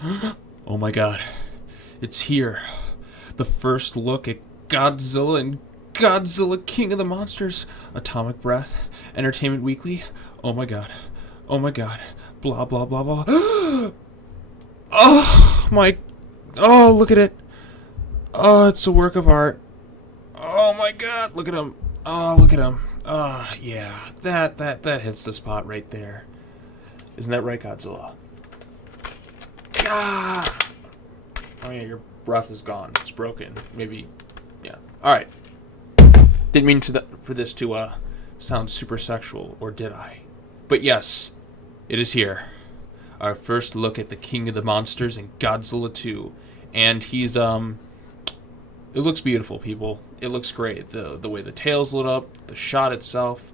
Oh my god. It's here. The first look at Godzilla and Godzilla King of the Monsters. Atomic Breath. Entertainment Weekly. Oh my god. Oh my god. Blah blah blah blah. Oh my. Oh, look at it. Oh, it's a work of art. Oh my god. Look at him. Oh, look at him. Yeah. That hits the spot right there. Isn't that right, Godzilla? Ah! Oh yeah, your breath is gone. It's broken. Maybe, yeah. All right. Didn't mean for this to sound super sexual, or did I? But yes, it is here. Our first look at the King of the Monsters in Godzilla 2, and he's It looks beautiful, people. It looks great. The way the tail's lit up, the shot itself.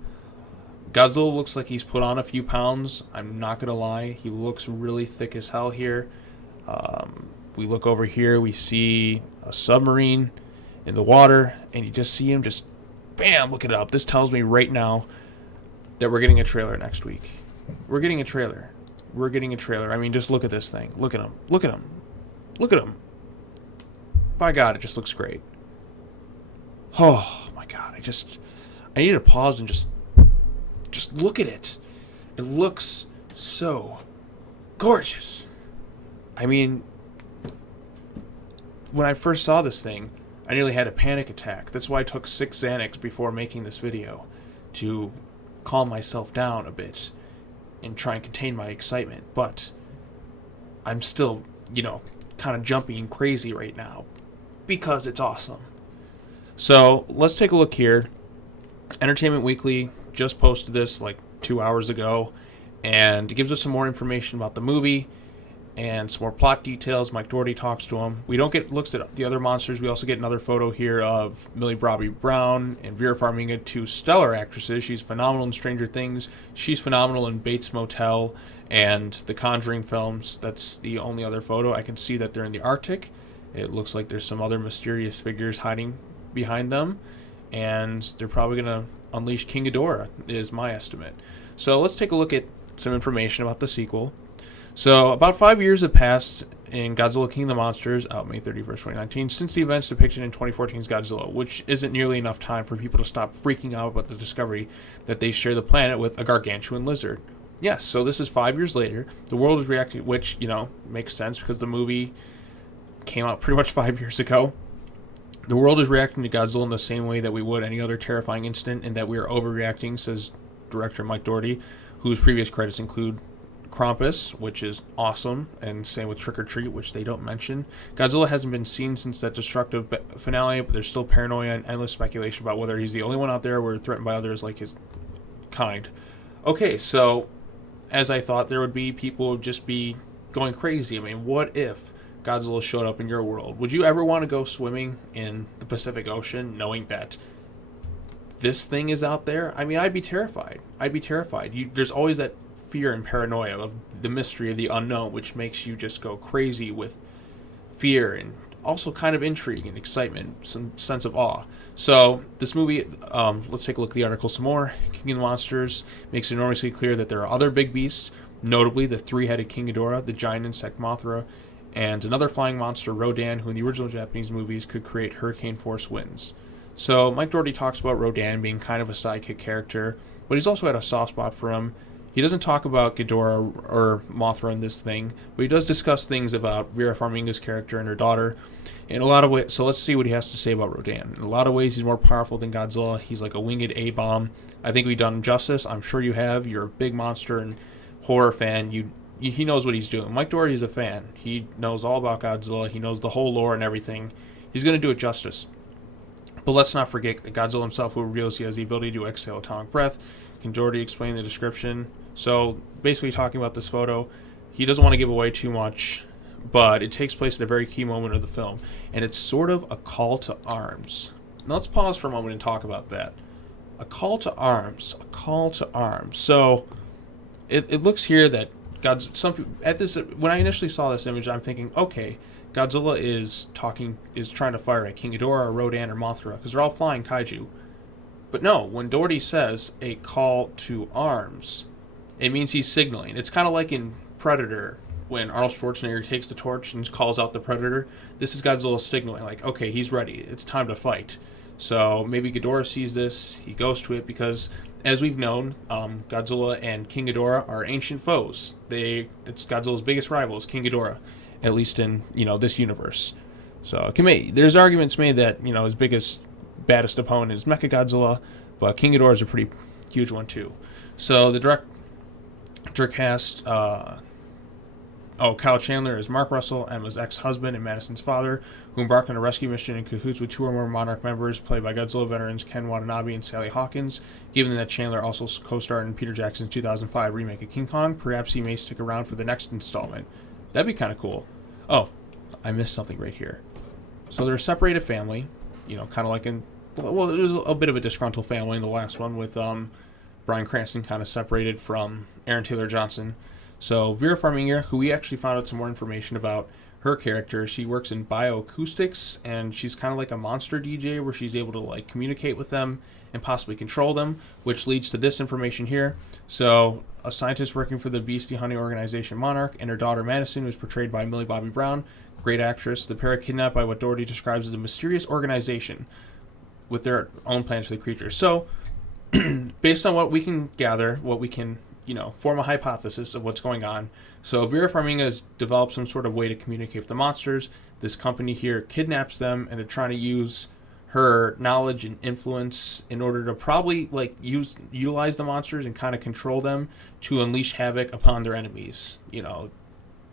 Godzilla looks like he's put on a few pounds. I'm not gonna lie. He looks really thick as hell here. We look over here, we see a submarine in the water, and you just see him just, bam, look it up. This tells me right now that we're getting a trailer next week. We're getting a trailer. We're getting a trailer. I mean, just look at this thing. Look at him. Look at him. Look at him. By God, it just looks great. Oh, my God. I need to pause and just look at it. It looks so gorgeous. I mean, when I first saw this thing, I nearly had a panic attack. That's why I took 6 Xanax before making this video, to calm myself down a bit and try and contain my excitement. But I'm still, kind of jumpy and crazy right now because it's awesome. So let's take a look here. Entertainment Weekly just posted this like 2 hours ago, and it gives us some more information about the movie and some more plot details. Mike Doherty talks to him. We don't get looks at the other monsters. We also get another photo here of Millie Bobby Brown and Vera Farmiga, 2 stellar actresses. She's phenomenal in Stranger Things. She's phenomenal in Bates Motel and the Conjuring films. That's the only other photo. I can see that they're in the Arctic. It looks like there's some other mysterious figures hiding behind them, and they're probably going to unleash King Ghidorah, is my estimate. So let's take a look at some information about the sequel. So, about 5 years have passed in Godzilla King of the Monsters, out May 31st, 2019, since the events depicted in 2014's Godzilla, which isn't nearly enough time for people to stop freaking out about the discovery that they share the planet with a gargantuan lizard. Yes, so this is 5 years later. The world is reacting, which, makes sense because the movie came out pretty much 5 years ago. The world is reacting to Godzilla in the same way that we would any other terrifying incident, and that we are overreacting, says director Mike Doherty, whose previous credits include Krampus, which is awesome, and same with Trick or Treat, which they don't mention. Godzilla hasn't been seen since that destructive finale, but there's still paranoia and endless speculation about whether he's the only one out there or threatened by others like his kind. Okay, so as I thought, there would be people who would just be going crazy. I mean, what if Godzilla showed up in your world? Would you ever want to go swimming in the Pacific Ocean knowing that this thing is out there? I mean, I'd be terrified. There's always that fear and paranoia of the mystery of the unknown, which makes you just go crazy with fear and also kind of intrigue and excitement, some sense of awe. So this movie, let's take a look at the article some more. King of the Monsters makes it enormously clear that there are other big beasts, notably the 3-headed King Ghidorah, the giant insect Mothra, and another flying monster, Rodan, who in the original Japanese movies could create hurricane force winds. So Mike Doherty talks about Rodan being kind of a sidekick character, but he's also had a soft spot for him. He doesn't talk about Ghidorah or Mothra in this thing, but he does discuss things about Vera Farmiga's character and her daughter in a lot of ways. So let's see what he has to say about Rodan. In a lot of ways, he's more powerful than Godzilla. He's like a winged A-bomb. I think we've done him justice. I'm sure you have. You're a big monster and horror fan. He knows what he's doing. Mike Doherty's a fan. He knows all about Godzilla. He knows the whole lore and everything. He's going to do it justice. But let's not forget that Godzilla himself, who reveals he has the ability to exhale atomic breath. Can Doherty explain the description? So basically talking about this photo, he doesn't want to give away too much, but it takes place at a very key moment of the film, and it's sort of a call to arms. Now let's pause for a moment and talk about that. A call to arms. So it looks here that when I initially saw this image, I'm thinking, okay, Godzilla is trying to fire at King Ghidorah or Rodan or Mothra, because they're all flying kaiju. But no, when Doherty says a call to arms, it means he's signaling. It's kind of like in Predator, when Arnold Schwarzenegger takes the torch and calls out the Predator, this is Godzilla signaling, like, okay, he's ready. It's time to fight. So maybe Ghidorah sees this, he goes to it, because as we've known, Godzilla and King Ghidorah are ancient foes. It's Godzilla's biggest rival is King Ghidorah, at least in, this universe. So there's arguments made that, his biggest, baddest opponent is Mechagodzilla, but King Ghidorah is a pretty huge one too. So the director cast, Kyle Chandler is Mark Russell, Emma's ex-husband and Madison's father, who embarked on a rescue mission in cahoots with 2 or more Monarch members, played by Godzilla veterans Ken Watanabe and Sally Hawkins. Given that Chandler also co-starred in Peter Jackson's 2005 remake of King Kong, perhaps he may stick around for the next installment. That'd be kind of cool. Oh, I missed something right here. So they're a separated family, kind of like there's a bit of a disgruntled family in the last one with Bryan Cranston kind of separated from Aaron Taylor Johnson. So Vera Farmiga, who we actually found out some more information about her character, she works in bioacoustics, and she's kind of like a monster DJ where she's able to like communicate with them and possibly control them, which leads to this information here. So a scientist working for the beastie hunting organization Monarch and her daughter Madison, who's portrayed by Millie Bobby Brown, great actress. The pair are kidnapped by what Doherty describes as a mysterious organization with their own plans for the creatures. So based on what we can gather, what we can form a hypothesis of what's going on. So Vera Farmiga has developed some sort of way to communicate with the monsters. This company here kidnaps them, and they're trying to use her knowledge and influence in order to probably utilize the monsters and kind of control them to unleash havoc upon their enemies.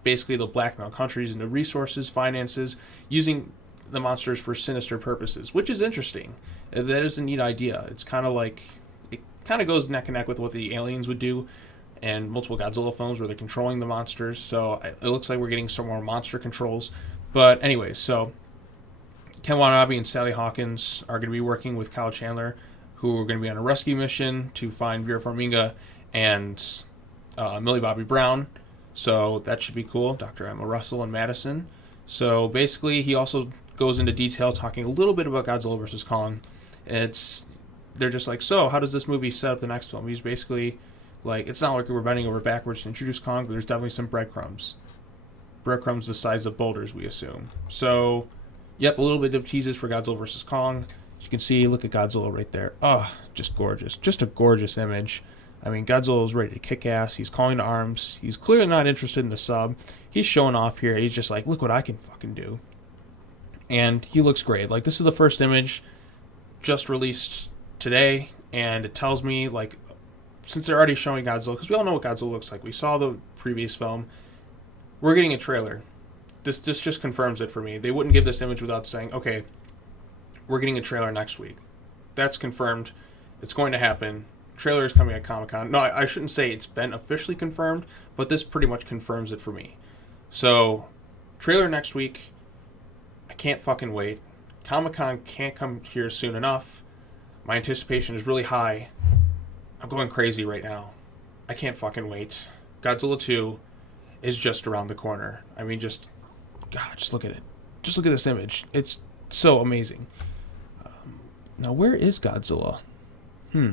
Basically they'll blackmail countries into resources, finances, using the monsters for sinister purposes, which is interesting. That is a neat idea. It's kind of like kind of goes neck and neck with what the aliens would do and multiple Godzilla films where they're controlling the monsters. So it looks like we're getting some more monster controls. But anyways, so Ken Watanabe and Sally Hawkins are going to be working with Kyle Chandler, who are going to be on a rescue mission to find Vera Farmiga and Millie Bobby Brown. So that should be cool. Dr. Emma Russell and Madison. So basically, he also goes into detail talking a little bit about Godzilla vs. Kong. They're just like, so how does this movie set up the next film? He's basically like, it's not like we're bending over backwards to introduce Kong, but there's definitely some breadcrumbs. Breadcrumbs the size of boulders, we assume. So, yep, a little bit of teases for Godzilla vs. Kong. As you can see, look at Godzilla right there. Oh, just gorgeous. Just a gorgeous image. I mean, Godzilla is ready to kick ass. He's calling to arms. He's clearly not interested in the sub. He's showing off here. He's just like, look what I can fucking do. And he looks great. Like, this is the first image just released today, and it tells me, like, since they're already showing Godzilla, because we all know what Godzilla looks like. We saw the previous film. We're getting a trailer. This just confirms it for me. They wouldn't give this image without saying, okay, we're getting a trailer next week. That's confirmed. It's going to happen. Trailer is coming at Comic-Con. No, I shouldn't say it's been officially confirmed, but this pretty much confirms it for me. So, trailer next week. I can't fucking wait. Comic-Con can't come here soon enough. My anticipation is really high. I'm going crazy right now. I can't fucking wait. Godzilla 2 is just around the corner. I mean, just look at it. Just look at this image. It's so amazing. Now, where is Godzilla? I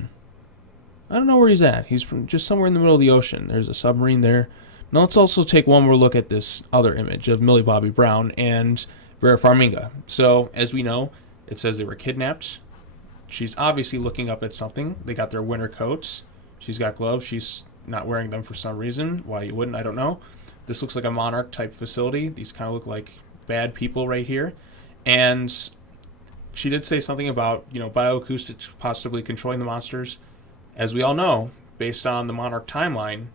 don't know where he's at. He's just somewhere in the middle of the ocean. There's a submarine there. Now, let's also take one more look at this other image of Millie Bobby Brown and Vera Farmiga. So, as we know, it says they were kidnapped. She's obviously looking up at something. They got their winter coats. She's got gloves. She's not wearing them for some reason. Why you wouldn't, I don't know. This looks like a Monarch type facility. These kind of look like bad people right here. And she did say something about, bioacoustics possibly controlling the monsters. As we all know, based on the Monarch timeline,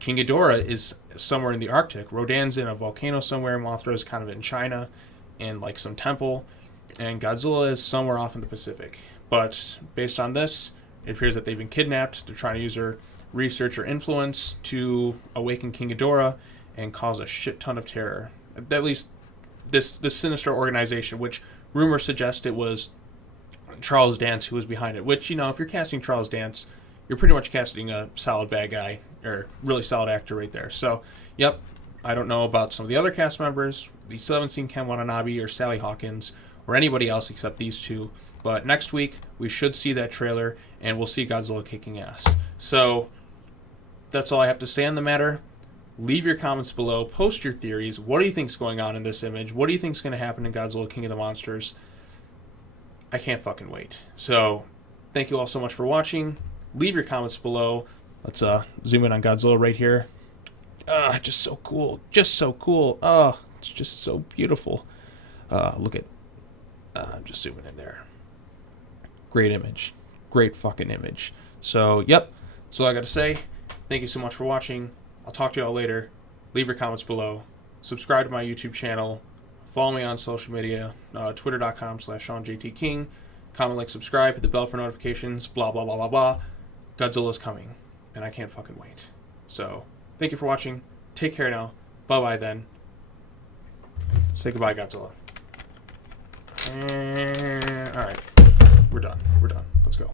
King Ghidorah is somewhere in the Arctic. Rodan's in a volcano somewhere. Mothra's kind of in China in like some temple. And Godzilla is somewhere off in the Pacific. But based on this, it appears that they've been kidnapped. They're trying to use her research or influence to awaken King Ghidorah and cause a shit ton of terror. At least this sinister organization, which rumors suggest it was Charles Dance who was behind it. Which, if you're casting Charles Dance, you're pretty much casting a solid bad guy, or really solid actor right there. So, yep, I don't know about some of the other cast members. We still haven't seen Ken Watanabe or Sally Hawkins or anybody else except these two. But next week, we should see that trailer, and we'll see Godzilla kicking ass. So, that's all I have to say on the matter. Leave your comments below. Post your theories. What do you think's going on in this image? What do you think's going to happen in Godzilla King of the Monsters? I can't fucking wait. So, thank you all so much for watching. Leave your comments below. Let's zoom in on Godzilla right here. Just so cool. Just so cool. It's just so beautiful. Look at... I'm just zooming in there. Great image. Great fucking image. So, yep. That's all I got to say. Thank you so much for watching. I'll talk to y'all later. Leave your comments below. Subscribe to my YouTube channel. Follow me on social media. Twitter.com/SeanJTKing. Comment, like, subscribe. Hit the bell for notifications. Blah, blah, blah, blah, blah. Godzilla's coming. And I can't fucking wait. So, thank you for watching. Take care now. Bye-bye then. Say goodbye, Godzilla. Alright. We're done. We're done. Let's go.